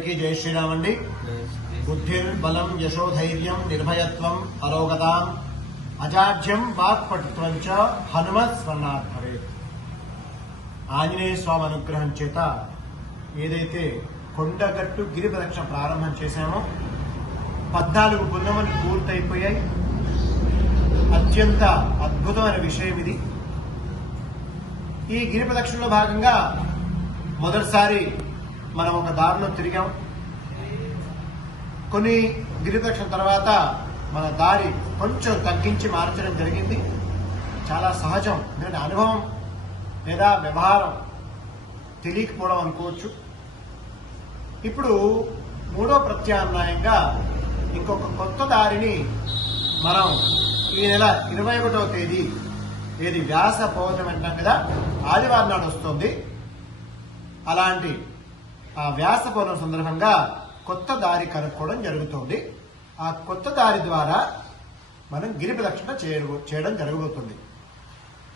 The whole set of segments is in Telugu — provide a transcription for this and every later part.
అందరికీ జై శ్రీరామ్ అండి బుద్ధిర్ బలం యశోధైర్యం నిర్భయత్వం అరోగతాం అజాడ్యం వాక్పటుత్వం చ హనుమత్ స్వర్ణాత్ ఆంజనేయ స్వామి అనుగ్రహం చేత ఏదైతే కొండగట్టు గిరి ప్రదక్షిణ ప్రారంభం చేశామో పద్నాలుగు పున్నమలు పూర్తయిపోయాయి. అత్యంత అద్భుతమైన విషయం ఇది. ఈ గిరి ప్రదక్షిణలో భాగంగా మొదటిసారి మనం ఒక దారిలో తిరిగాం. కొన్ని గిరి తర్వాత మన దారి కొంచెం తగ్గించి మార్చడం జరిగింది. చాలా సహజం. ఎందుకంటే అనుభవం లేదా వ్యవహారం తెలియకపోవడం అనుకోవచ్చు. ఇప్పుడు మూడో ప్రత్యామ్నాయంగా ఇంకొక కొత్త దారిని మనం ఈ నెల ఇరవై ఒకటవ తేదీ ఏది వ్యాస పౌర్ణమి అంటాం కదా ఆదివారం నాడు వస్తుంది. అలాంటి ఆ వ్యాస పౌర్ణమి సందర్భంగా కొత్త దారి కనుక్కోవడం జరుగుతుంది. ఆ కొత్త దారి ద్వారా మనం గిరి ప్రదక్షిణ చేయడం చేయడం జరగబోతుంది.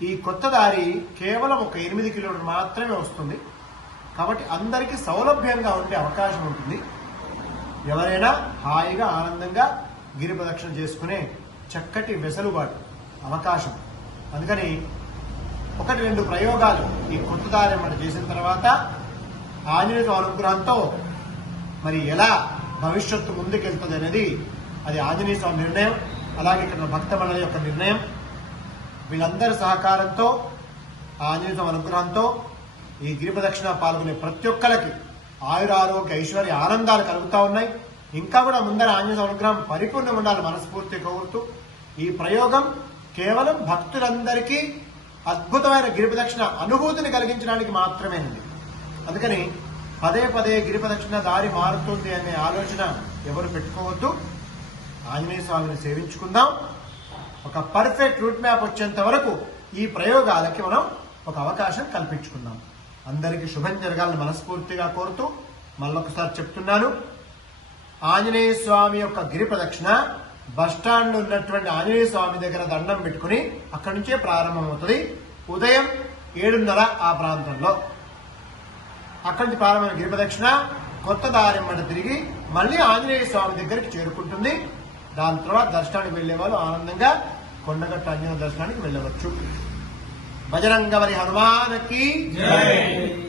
ఈ కొత్త దారి కేవలం ఒక ఎనిమిది కిలోమీటర్ మాత్రమే వస్తుంది. కాబట్టి అందరికీ సౌలభ్యంగా ఉండే అవకాశం ఉంటుంది. ఎవరైనా హాయిగా ఆనందంగా గిరి ప్రదక్షిణ చేసుకునే చక్కటి వెసలుబాటు అవకాశం. అందుకని ఒకటి రెండు ప్రయోగాలు ఈ కొత్త దారి మనం చేసిన తర్వాత ఆంజనేయ స్వామి అనుగ్రహంతో మరి ఎలా భవిష్యత్తు ముందుకెళ్తుంది అనేది అది ఆంజనేయ స్వామి నిర్ణయం అలాగే ఇక్కడ భక్త మండలి యొక్క నిర్ణయం. వీళ్ళందరి సహకారంతో ఆంజనేయ స్వామి అనుగ్రహంతో ఈ గిరిపదక్షిణ పాల్గొనే ప్రతి ఒక్కరికి ఆయుర ఆరోగ్య ఐశ్వర్య ఆనందాలు కలుగుతూ ఉన్నాయి. ఇంకా కూడా ముందర ఆంజనేయ అనుగ్రహం పరిపూర్ణంగా ఉండాలి మనస్ఫూర్తి కోరుతూ ఈ ప్రయోగం కేవలం భక్తులందరికీ అద్భుతమైన గిరిపదక్షిణ అనుభూతిని కలిగించడానికి మాత్రమేనండి. అందుకని పదే పదే గిరి ప్రదక్షిణ దారి మారుతుంది అనే ఆలోచన ఎవరు పెట్టుకోవద్దు. ఆంజనేయ స్వామిని సేవించుకుందాం. ఒక పర్ఫెక్ట్ రూట్ మ్యాప్ వచ్చేంత వరకు ఈ ప్రయోగాలకి మనం ఒక అవకాశం కల్పించుకుందాం. అందరికీ శుభం జరగాలని మనస్ఫూర్తిగా కోరుతూ మళ్ళొకసారి చెప్తున్నాను. ఆంజనేయ స్వామి యొక్క గిరి ప్రదక్షిణ బస్టాండ్ ఉన్నటువంటి ఆంజనేయ స్వామి దగ్గర దండం పెట్టుకుని అక్కడి నుంచే ప్రారంభమవుతుంది. ఉదయం ఏడున్నర ఆ ప్రాంతంలో. అక్కడి నుంచి ప్రారంభమైన గిరిపదక్షిణ కొత్త దారిమ్మట తిరిగి మళ్ళీ ఆంజనేయ స్వామి దగ్గరికి చేరుకుంటుంది. దాని తర్వాత దర్శనానికి వెళ్ళే వాళ్ళు ఆనందంగా కొండగట్టు ఆంజనేయ దర్శనానికి వెళ్ళవచ్చు. బజరంగవరి హనుమానకి జై!